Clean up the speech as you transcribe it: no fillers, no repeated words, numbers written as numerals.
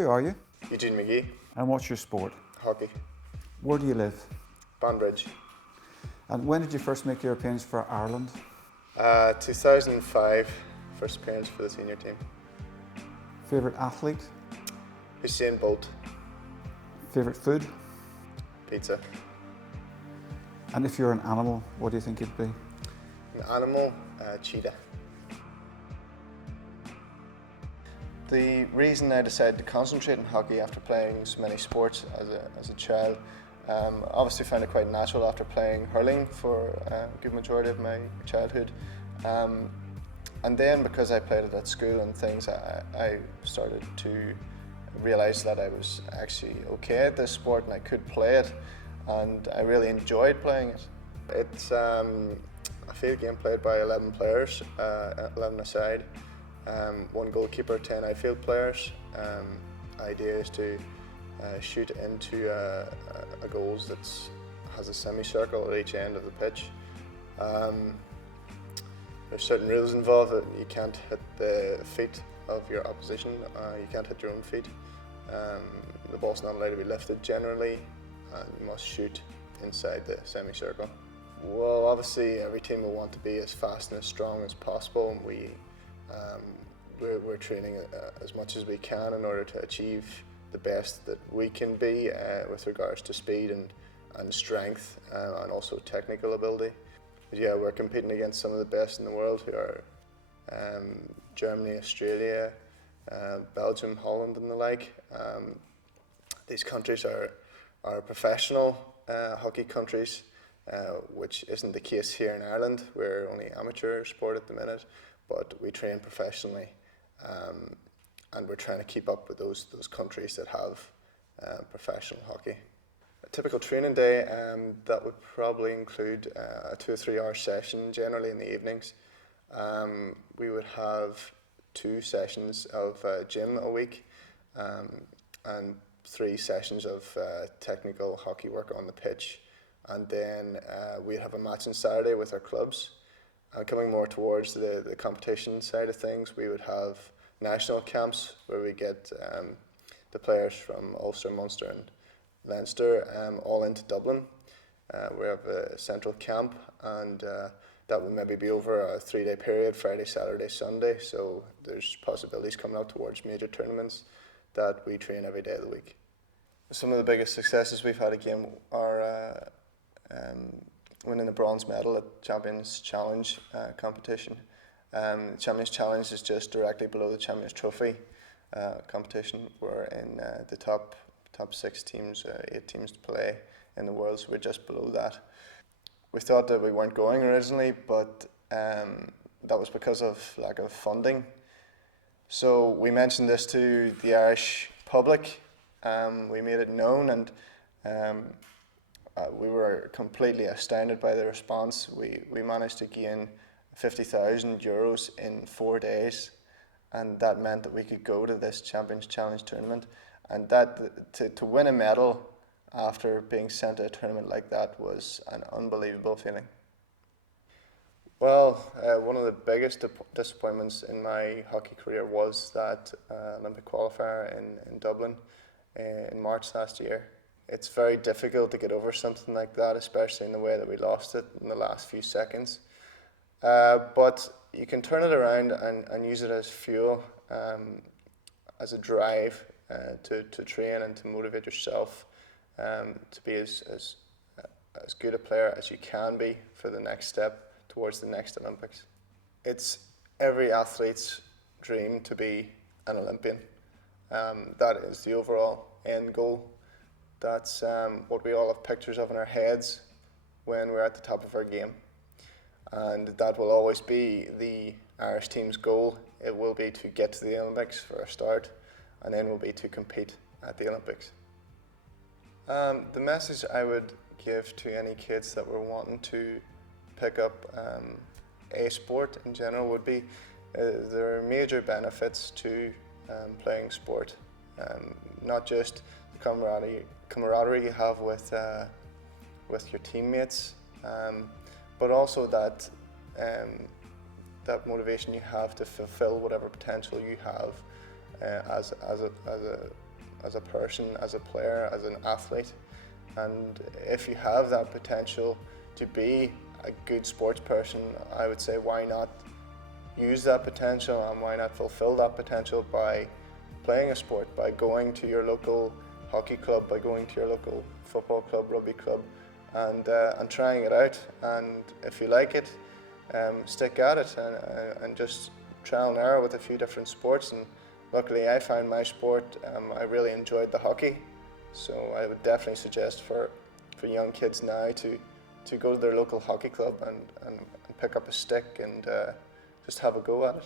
Who are you? Eugene Magee, And what's your sport? hockey, Where do you live? Banbridge. And when did you first make your appearance for Ireland? 2005, first appearance for the senior team. Favourite athlete? Usain Bolt, Favourite food? pizza. And if you're an animal, what do you think you'd be? An animal, cheetah. The reason I decided to concentrate on hockey after playing so many sports as a child, obviously found it quite natural after playing hurling for a good majority of my childhood. And then because I played it at school and things, I started to realise that I was actually okay at this sport and I could play it, and I really enjoyed playing it. It's a field game played by 11 players, 11 aside. One goalkeeper, 10 outfield players. Idea is to shoot into a goal that has a semicircle at each end of the pitch. There's certain rules involved that you can't hit the feet of your opposition, you can't hit your own feet. The ball's not allowed to be lifted generally, and you must shoot inside the semicircle. Well, obviously every team will want to be as fast and as strong as possible, and we're training as much as we can in order to achieve the best that we can be with regards to speed and strength and also technical ability. Yeah, we're competing against some of the best in the world, who are Germany, Australia, Belgium, Holland and the like. These countries are professional hockey countries, which isn't the case here in Ireland. We're only amateur sport at the minute, but we train professionally, and we're trying to keep up with those countries that have professional hockey. A typical training day, that would probably include a 2 or 3 hour session, generally in the evenings. We would have 2 sessions of gym a week, and 3 sessions of technical hockey work on the pitch. And then we'd have a match on Saturday with our clubs. And coming more towards the competition side of things, we would have national camps where we get the players from Ulster, Munster and Leinster all into Dublin. We have a central camp, and that will maybe be over a 3-day period, Friday, Saturday, Sunday. So there's possibilities coming up towards major tournaments that we train every day of the week. Some of the biggest successes we've had again are winning the bronze medal at Champions Challenge competition. The Champions Challenge is just directly below the Champions Trophy competition. We're in the top 6 teams, 8 teams to play in the world, so we're just below that. We thought that we weren't going originally, but that was because of lack of funding. So we mentioned this to the Irish public. We made it known, and we were completely astounded by the response. We managed to gain €50,000 in 4 days, and that meant that we could go to this Champions Challenge tournament, and that to win a medal after being sent to a tournament like that was an unbelievable feeling. Well, one of the biggest disappointments in my hockey career was that Olympic qualifier in Dublin in March last year. It's very difficult to get over something like that, especially in the way that we lost it in the last few seconds. But you can turn it around and use it as fuel, as a drive to train and to motivate yourself to be as good a player as you can be for the next step towards the next Olympics. It's every athlete's dream to be an Olympian. That is the overall end goal. That's what we all have pictures of in our heads when we're at the top of our game. And that will always be the Irish team's goal. It will be to get to the Olympics for a start, and then will be to compete at the Olympics. The message I would give to any kids that were wanting to pick up a sport in general would be there are major benefits to playing sport. Not just the camaraderie you have with your teammates, but also that motivation you have to fulfill whatever potential you have as a as a person, as a player, as an athlete. And if you have that potential to be a good sports person, I would say why not use that potential, and why not fulfill that potential by playing a sport, by going to your local hockey club, by going to your local football club, rugby club, and trying it out. And if you like it, stick at it, and just trial and error with a few different sports. And luckily I found my sport. I really enjoyed the hockey, so I would definitely suggest for young kids now to go to their local hockey club and pick up a stick and just have a go at it.